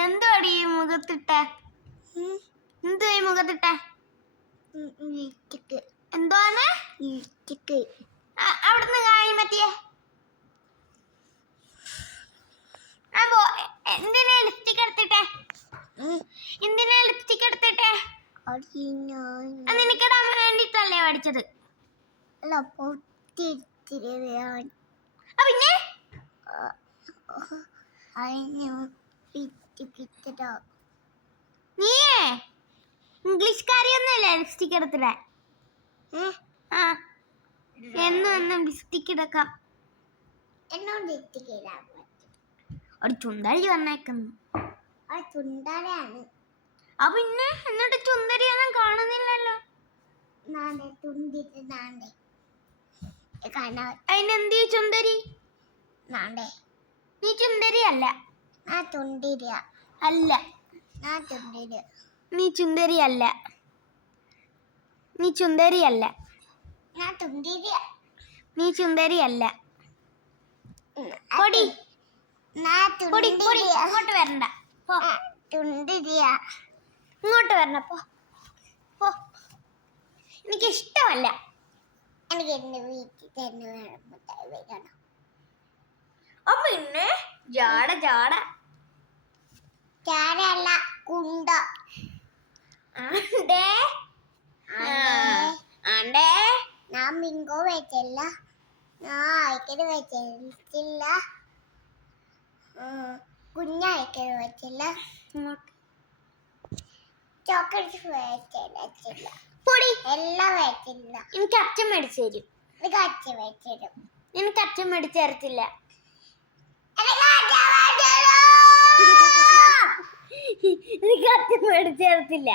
എന്തുവാടി ഈ മുഖത്തിട്ടെ എന്തുവാ ഈ മുഖത്തിട്ടെ എന്തുവാണ് അവിടുന്ന് കാണി പറ്റിയേ അപ്പോ എന്തിനാ ലിപ്സ്റ്റിക് എടുത്തിട്ടെ എന്തിനാ ലിപ്സ്റ്റിക് എടുത്തിട്ടെ നിനക്കിടാൻ വേണ്ടിട്ടല്ലേ പഠിച്ചത് പിന്നെ നീയേ ഇംഗ്ലീഷ് കാര്യമൊന്നുമില്ല ലിപ്സ്റ്റിക് എടുത്തിടാൻ? ആ എന്നും എന്നും ലിപ്സ്റ്റിക് എടുക്കാം. എന്നോട് ലിപ്സ്റ്റിക് ഇടാൻ ഒരു ചുണ്ടല്ലി വന്നേക്കുന്നു. ആ ചുണ്ടലാണ് ആ പിന്നെ എന്നിട്ട് ചുന്തരിയൊന്നും കാണുന്നില്ലല്ലോ. അതിനെന്ത് ചുന്തരി നീ അല്ല ആ തുണ്ടിരിയ അല്ല ആ തുണ്ടിരിയ നീ നീ ചുന്ദരി അല്ല ആ തുണ്ടിരിയ നീ ചുന്ദരി അല്ല പൊടി. പൊടി പൊടി ഇങ്ങോട്ട് വരണ്ട. പോ. തുണ്ടിരിയ ഇങ്ങോട്ട് വരണ പോ. പോ. എനിക്ക് ഇഷ്ടമല്ല എനിക്ക് എന്റെ വീട്ടിൽ തന്നെ വേണം. മുട്ടായി വരണം പിന്നെ ജാട ജാട. ചാരല്ല കുണ്ട. ആണ്ടേ. ആണ്ടേ. ഞാൻ മിങ്കോ വെച്ചില്ല. ഞാൻ അയക്കൽ വെച്ചില്ല കുഞ്ഞയക്കൽ വെച്ചില്ല. ചോക്ലേറ്റ് വെച്ചില്ല. പൊടി. എല്ലാം വെച്ചില്ല. എനിക്ക് അച്ഛൻ മേടിച്ചു തരും. ഇത് കച്ച തരും എനിക്ക് അച്ഛൻ മേടിച്ചു തരത്തില്ല. പത്ത് മേടിച്ചേർത്തില്ല